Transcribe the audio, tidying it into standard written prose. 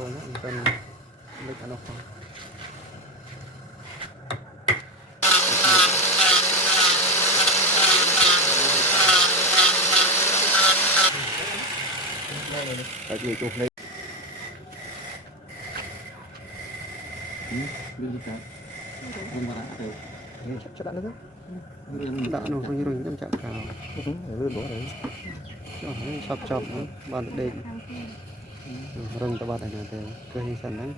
rồi nhá, cần lịch ăn không. Tại vì chụp lấy Dulu tak. Yang mana ada? chắc đã nữa. Đã nó hơi rồi trong trạng cào. Lươn bỏ đấy. Cho nó chọc chọc nó bàn đệm. Rừng ta bát này là cơ hình sẵn đấy.